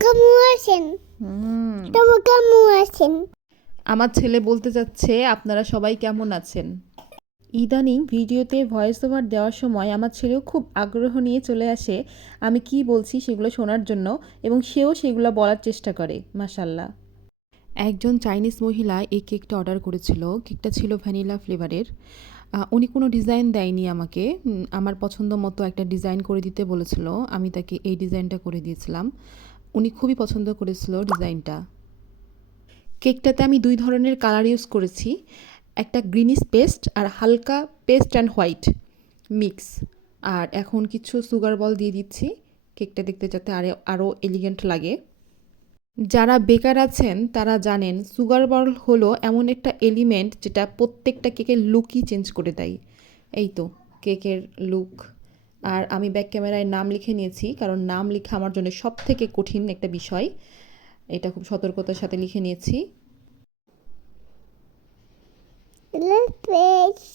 কেমন আছেন? তবু কেমন আছেন? আমার ছেলে বলতে চাচ্ছে আপনারা সবাই কেমন আছেন। ইদানিং ভিডিওতে ভয়েস ওভার দেওয়ার সময় আমার ছেলেও খুব আগ্রহ নিয়ে চলে আসে আমি কি বলছি সেগুলো শোনার জন্য, এবং সেও সেগুলো বলার চেষ্টা করে। মাশাল্লাহ। একজন চাইনিজ মহিলা এই কেকটা অর্ডার করেছিল। কেকটা ছিল ভ্যানিলা ফ্লেভারের। উনি কোনো ডিজাইন দেয়নি আমাকে। আমার পছন্দ মতো একটা ডিজাইন করে দিতে বলেছিল। আমি তাকে এই ডিজাইনটা করে দিয়েছিলাম। উনি খুবই পছন্দ করেছিল ডিজাইনটা। কেকটাতে আমি 2 ধরনের কালার ইউজ করেছি। একটা গ্রিনিশ পেস্ট আর হালকা পেস্ট অ্যান্ড হোয়াইট মিক্স। আর এখন কিছু সুগার বল দিয়ে দিচ্ছি কেকটা দেখতে যাতে আরও এলিগেন্ট লাগে। যারা বেকার আছেন তারা জানেন সুগার বল হলো এমন একটা এলিমেন্ট যেটা প্রত্যেকটা কেকের লুকই চেঞ্জ করে দেয়। এই তো কেকের লুক। আর আমি ব্যাক ক্যামেরায় নাম লিখে নিয়েছি, কারণ নাম লেখা আমার জন্য সবথেকে কঠিন একটা বিষয়। এটা খুব সতর্কতার সাথে লিখে নিয়েছি। Let's